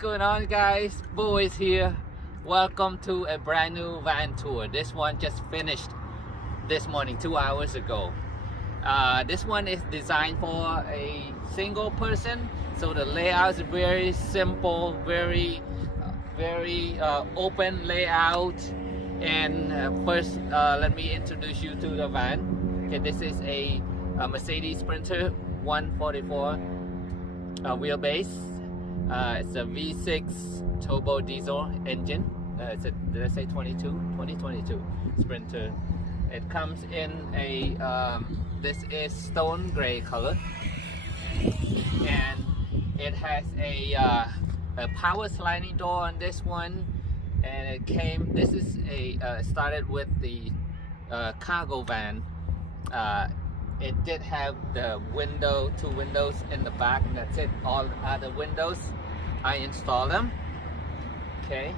going on, guys? Bo is here. Welcome to a brand new van tour. This one just finished this morning 2 hours ago. This one is designed for a single person, so the layout is very simple, very open layout. And first let me introduce you to the van. Okay, this is a Mercedes Sprinter 144 wheelbase. It's a V6 turbo diesel engine. Did I say 2022 Sprinter. It comes in a this is stone gray color, and it has a power sliding door on this one. And it came, this is a started with the cargo van. It did have the two windows in the back, and that's it. All other windows I installed them. Okay,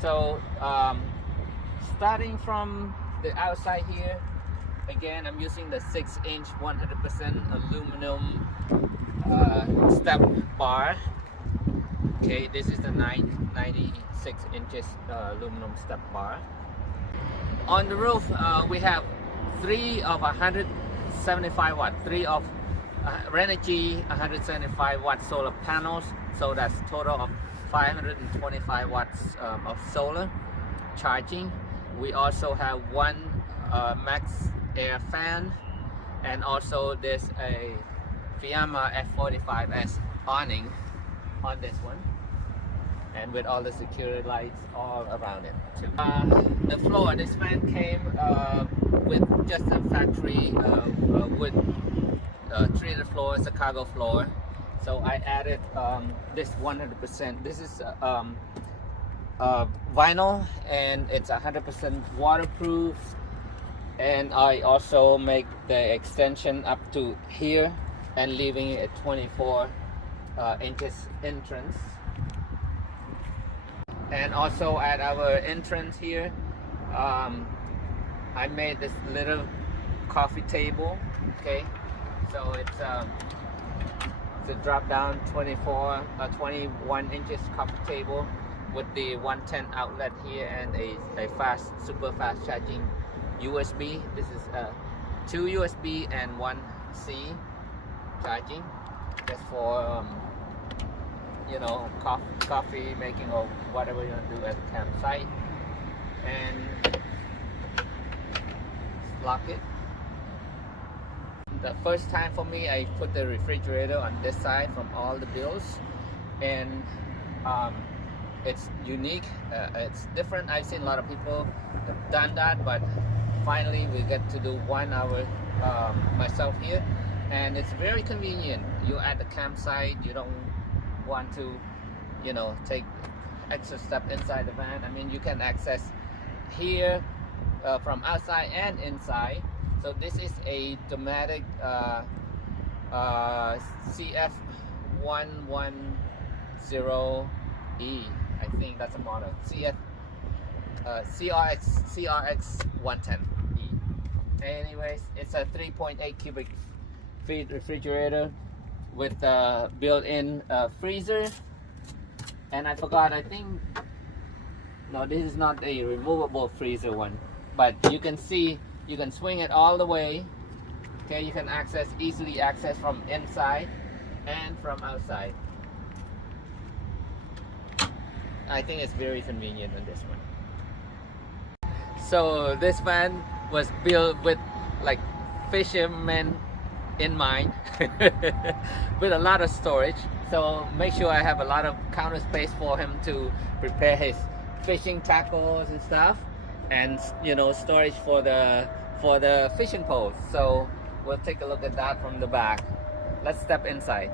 so starting from the outside here, again I'm using the 6-inch 100% aluminum step bar. Okay, this is the 96 inches aluminum step bar. On the roof we have 3 of 175 watt, 3 of Renogy 175 watt solar panels, so that's total of 525 watts of solar charging. We also have one max air fan, and also there's a Fiamma F45S awning on this one, and with all the security lights all around it too. The floor, this fan came with just a factory wood treated floor. It's a cargo floor, so I added this 100%. This is vinyl, and it's 100% waterproof. And I also make the extension up to here and leaving it at 24 inches entrance. And also at our entrance here, I made this little coffee table. Okay, so it's a drop down 21 inches coffee table with the 110 outlet here, and a super fast charging USB. This is 2 USB and 1 C charging, just for you know, coffee making or whatever you want to do at the campsite. And lock it. The first time for me, I put the refrigerator on this side from all the builds, and it's unique, it's different. I've seen a lot of people have done that, but finally we get to do one hour myself here, and it's very convenient. You're at the campsite, you don't want to, you know, take extra step inside the van. I mean, you can access here from outside and inside. So this is a Dometic CF110E. I think that's a model. CRX 110E. Anyways, it's a 3.8 cubic feet refrigerator with a built-in freezer. And I forgot, I think, no, this is not a removable freezer one, but you can see, you can swing it all the way. Okay, you can easily access from inside and from outside. I think it's very convenient on this one. So this van was built with like fishermen in mind, with a lot of storage. So make sure I have a lot of counter space for him to prepare his fishing tackles and stuff, and you know, storage for the fishing poles. So we'll take a look at that from the back. Let's step inside.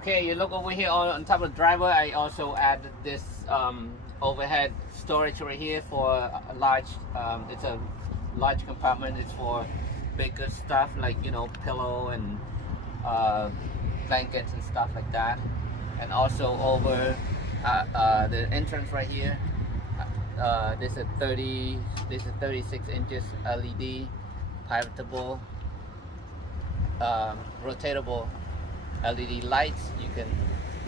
Okay, you look over here on top of the driver. I also added this overhead storage right here for a large. It's a large compartment. It's for bigger stuff like, you know, pillow and blankets and stuff like that. And also over the entrance right here, this is 36 inches LED pivotable rotatable LED lights. You can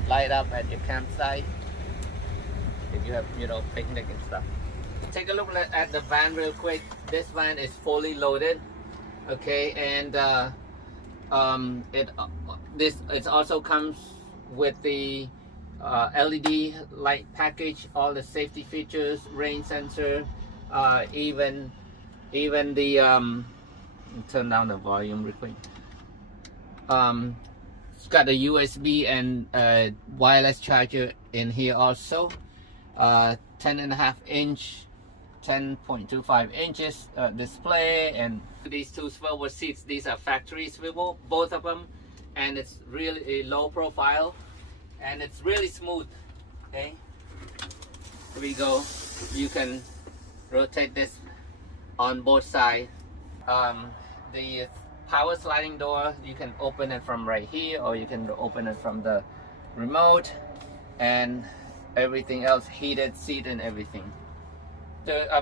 light up at your campsite if you have, you know, picnic and stuff. Take a look at the van real quick. This van is fully loaded, okay, and it also comes with the LED light package, all the safety features, rain sensor, even the turn down the volume real quick. It's got a USB and wireless charger in here also. 10.5 inch, 10.25 inches display, and these two swivel seats, these are factory swivel, both of them, and it's really a low profile and it's really smooth. Okay, here we go. You can rotate this on both sides. The power sliding door, you can open it from right here or you can open it from the remote, and everything else, heated seat and everything.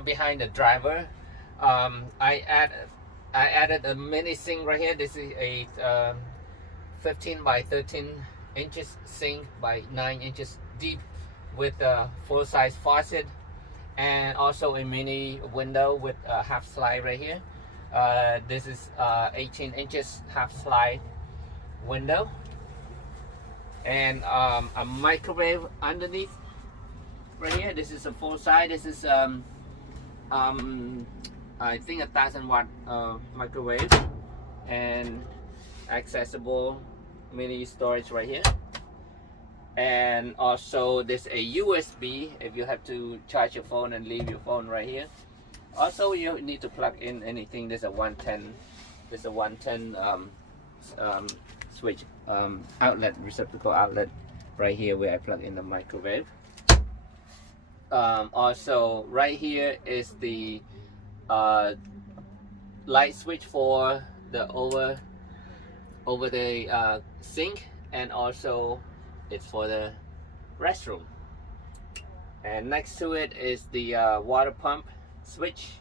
Behind the driver, I added a mini sink right here. This is a 15 by 13 inches sink by 9 inches deep with a full-size faucet, and also a mini window with a half slide right here. This is 18 inches half slide window, and a microwave underneath right here. This is a full size. This is I think 1,000-watt microwave, and accessible mini storage right here. And also there's a USB if you have to charge your phone and leave your phone right here. Also, you need to plug in anything. There's a 110. There's a 110 switch outlet, receptacle outlet right here where I plug in the microwave. Also, right here is the light switch for the over the sink, and also it's for the restroom. And next to it is the water pump switch.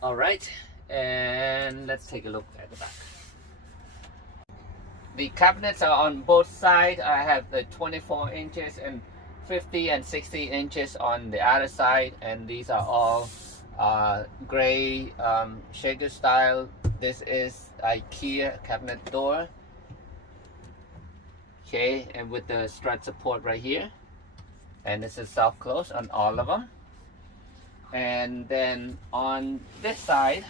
All right, and let's take a look at the back. The cabinets are on both sides. I have the 24 inches and 50 and 60 inches on the other side, and these are all gray shaker style. This is IKEA cabinet door, okay, and with the strut support right here, and this is self close on all of them. And then on this side,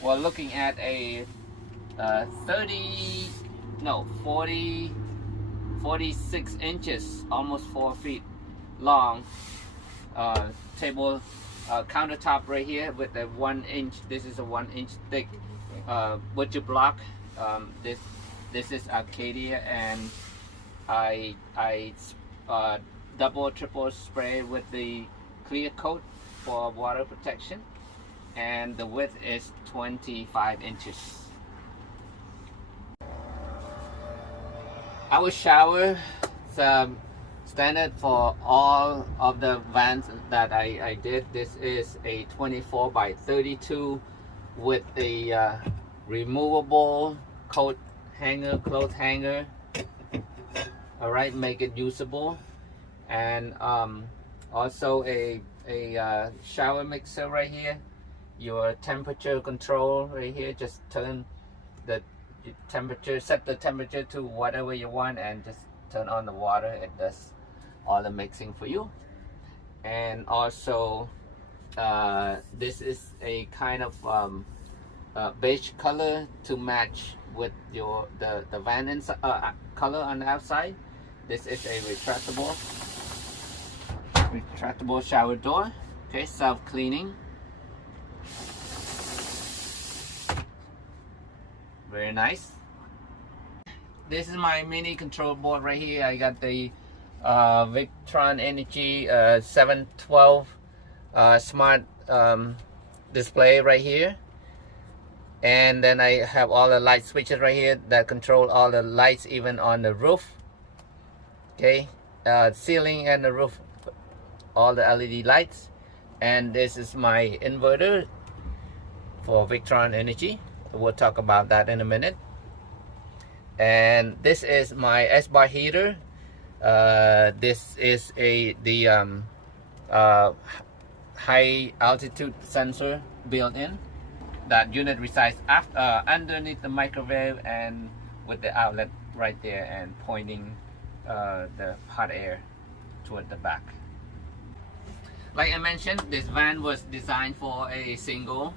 we're looking at a 46 inches, almost 4 feet long table countertop right here with a 1 inch. This is a 1 inch thick wood block. This is Arcadia, and I double triple spray with the clear coat for water protection, and the width is 25 inches. Our shower is standard for all of the vans that I did. This is a 24 by 32 with a removable coat hanger, clothes hanger. All right, make it usable. And also a shower mixer right here. Your temperature control right here. Just turn the temperature, set the temperature to whatever you want, and just turn on the water. It does all the mixing for you. And also this is a kind of beige color to match with the van inside, color on the outside. This is a retractable shower door, okay, self-cleaning. Very nice. This is my mini control board right here. I got the Victron Energy 712 smart display right here, and then I have all the light switches right here that control all the lights, even on the roof. Okay, ceiling and the roof, all the LED lights. And this is my inverter for Victron Energy. We'll talk about that in a minute. And this is my S-bar heater. This is the high altitude sensor built in. That unit resides underneath the microwave and with the outlet right there and pointing the hot air toward the back. Like I mentioned, this van was designed for a single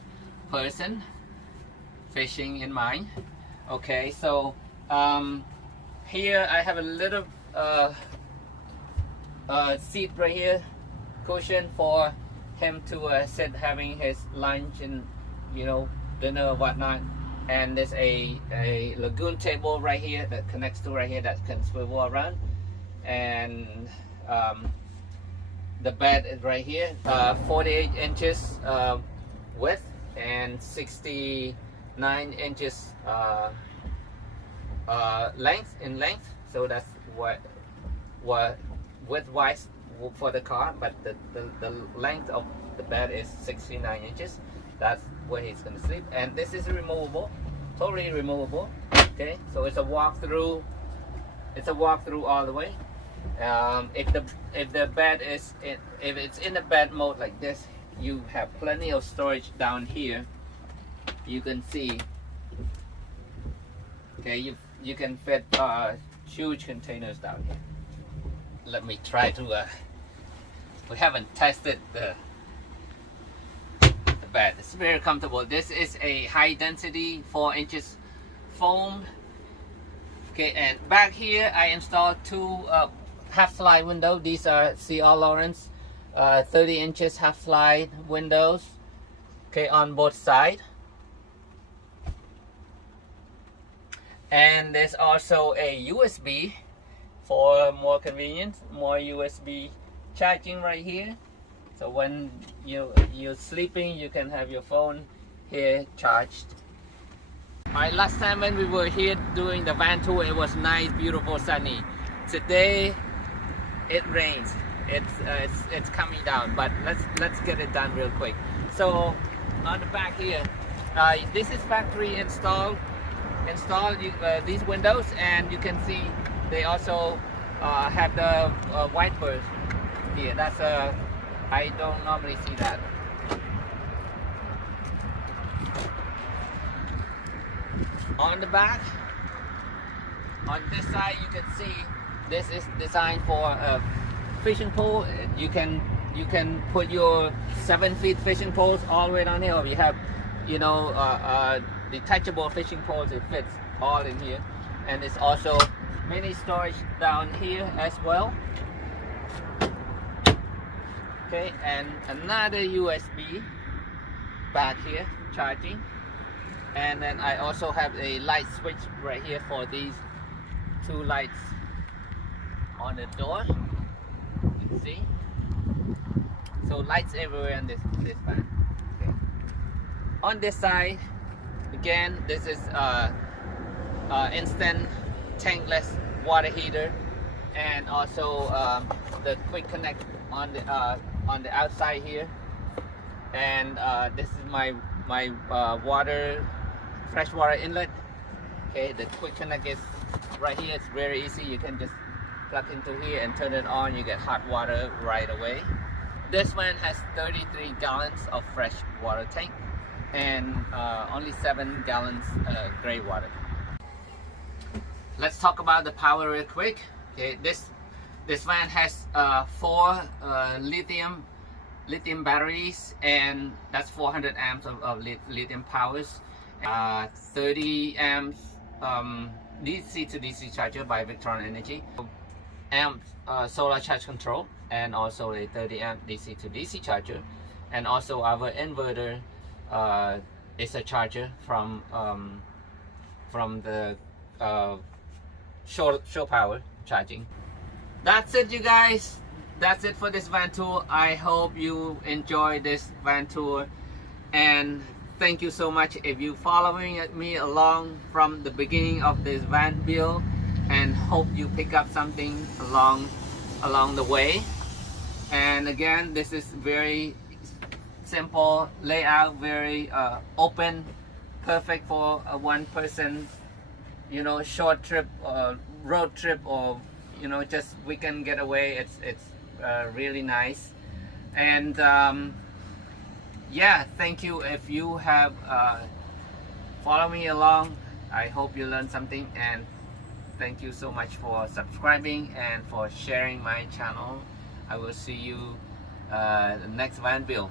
person fishing in mind. Okay, so here I have a little seat right here, cushion for him to sit having his lunch and dinner or whatnot. And there's a lagoon table right here that connects to right here that can swivel around. And the bed is right here, 48 inches width and 69 inches length. So that's what width-wise for the car, but the length of the bed is 69 inches. That's where he's gonna sleep. And this is removable, totally removable. Okay, so it's a walk-through. It's a walk-through all the way. If the bed is if it's in the bed mode like this, you have plenty of storage down here. You can see. Okay, you can fit huge containers down here. Let me try to. We haven't tested the bed. It's very comfortable. This is a high density 4 inches foam. Okay, and back here I installed two half slide windows. These are C.R. Lawrence 30 inches half slide windows. Okay, on both sides. And there's also a USB for more convenience, more USB charging right here. So when you're sleeping, you can have your phone here charged. Alright, last time when we were here doing the van tour, it was nice, beautiful, sunny. Today it rains. It's coming down, but let's get it done real quick. So on the back here, this is factory installed these windows, and you can see they also have the wipers here. That's I don't normally see that. On the back, on this side, you can see this is designed for a fishing pole. You can put your 7-foot fishing poles all the way down here. Or you have detachable fishing poles. It fits all in here. And it's also mini storage down here as well. Okay, and another USB back here charging. And then I also have a light switch right here for these two lights on the door. You can see. So lights everywhere on this van. Okay. On this side, again, this is instant tankless water heater, and also the quick connect on the outside here. And this is my freshwater inlet. Okay, the quick connect is right here. It's very easy. You can just plug into here and turn it on. You get hot water right away. This one has 33 gallons of fresh water tank and only 7 gallons gray water. Let's talk about the power real quick. Okay, this van has 4 lithium batteries, and that's 400 amps of lithium powers. 30 amps DC to DC charger by Victron Energy, amps solar charge control, and also a 30 amp DC to DC charger. And also our inverter is a charger from the shore power charging. That's it, you guys. That's it for this van tour. I hope you enjoy this van tour, and thank you so much if you following me along from the beginning of this van build, and hope you pick up something along the way. And again, this is very simple layout, very open, perfect for a one person you know, short trip or road trip, or you know, just weekend getaway. It's really nice. And yeah, thank you if you have follow me along. I hope you learned something, and thank you so much for subscribing and for sharing my channel. I will see you next van build.